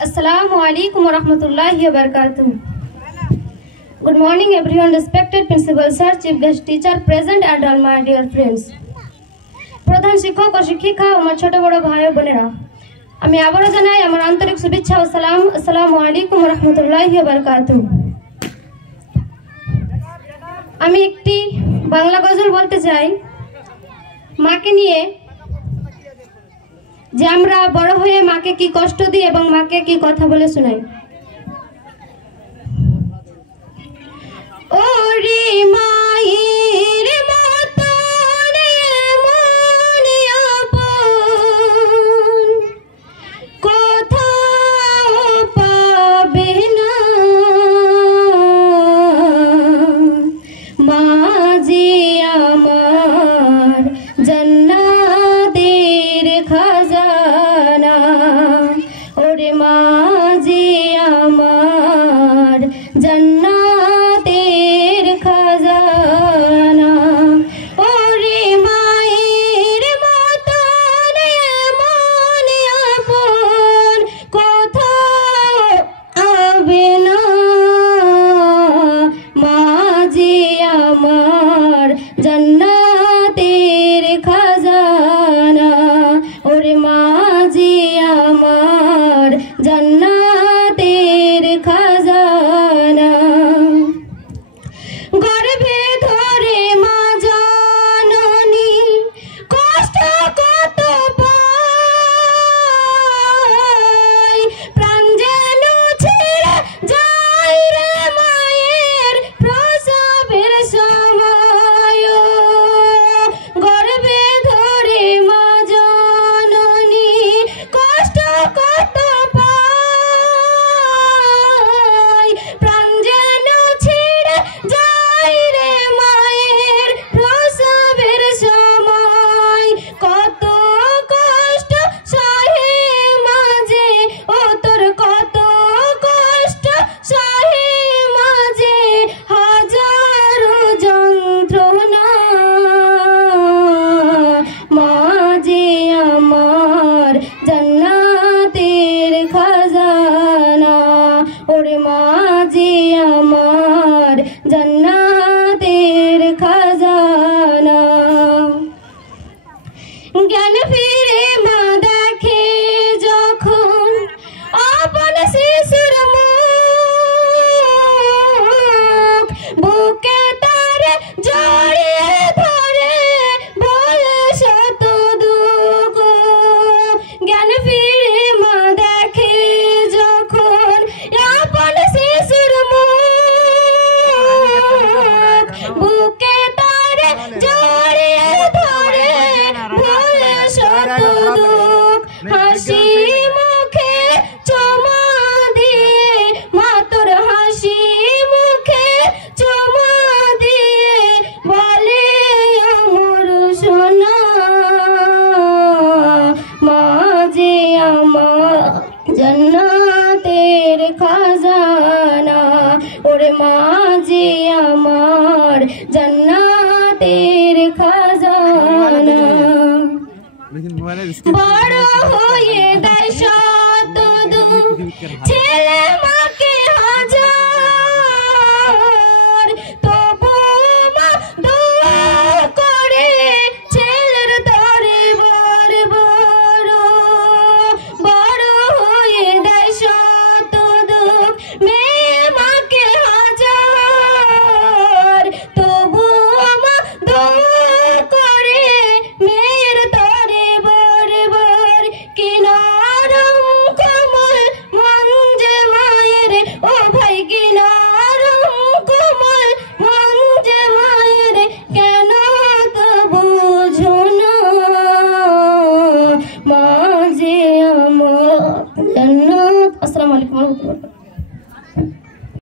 Assalamualaikum warahmatullahi wabarakatuh. Good morning everyone, respected principal sir, chief guest teacher present and all my dear friends. প্রধান শিক্ষক ও শিক্ষিকা ও আমার ছোট বড় ভাই ও বোনেরা, আমি আবারও জানাই আমার আন্তরিক শুভেচ্ছা ও সালাম। আসসালামু আলাইকুম ওয়া রাহমাতুল্লাহি ওয়া বারাকাতুহু। আমি একটি বাংলা গজল বলতে চাই মাকে নিয়ে, যে আমরা বড় হয়ে মাকে কি কষ্ট দিই এবং মাকে কি কথা বলে শোনাই। ওরে মায়ের মতো রে মন আপন কোথাও পাবে না, মা যে আমার জান্নাতের খাজানা, ওরে মা যে আমার জান্নাতের খাজানা। ওরে মায়ের মতো রে মন আপন কোথাও হবে না, মা যে আমার জান্নাতের খাজানা, ওরে মা যে আমার জান্নাতের খাজানা। গর্ভে ধরে মা জননী কষ্ট কত পায়, প্রাণ যেন ছেড়ে যায় রে মায়ের প্রসবের সময়। গর্ভে ধরে মা জননী কষ্ট কত পায়, প্রাণ যেন ছেড়ে যায় রে মায়ের প্রসবের সময়। কত কষ্ট সহে মাঝে, ও তোর কত কষ্ট সহে মাঝে, হাজারো যন্ত্রণা, মা যে আমার জান্নাতের খাজানা, ওরে মা যে আমার জান্নাতের খাজানা। জ্ঞান ফিরে মা দেখে যখন আপন শিশুর মুখ, বুকে তারে জড়িয়ে ধরে বলে শত দুঃখ। জ্ঞান ফিরে মা দেখে যখন আপন শিশুর মুখ, বুকে তারে জড়িয়ে ধরে বলে শত দুঃখ। হাসি মুখে চুমা দিয়ে, মা তোর হাসি মুখে চুমা দিয়ে বলে আমার সোনা, মা যে আমার জান্নাতের খাজানা, ওরে মা যে আমার জান্নাতের খাজানা। বড় হয়ে দেয় শত দুঃখ, ছেলে মাকে হাজার, তবু মা দোয়া করে ছেলের তরে বড় বড়। বড় হয়ে দেয় শত দুঃখ, মেয়ে মাকে হাজার, তবু মা দোয়া করে মেয়ের তরে বড় বড়। কি নরম কোমল মন যে মায়ের, ও ভাই কি নরম কোমল মন যে মায়ের, কেন তো বুঝো না, মা যে আমার জান্নাত। আসসালামু আলাইকুম ওয়া রাহমাতুল্লাহ।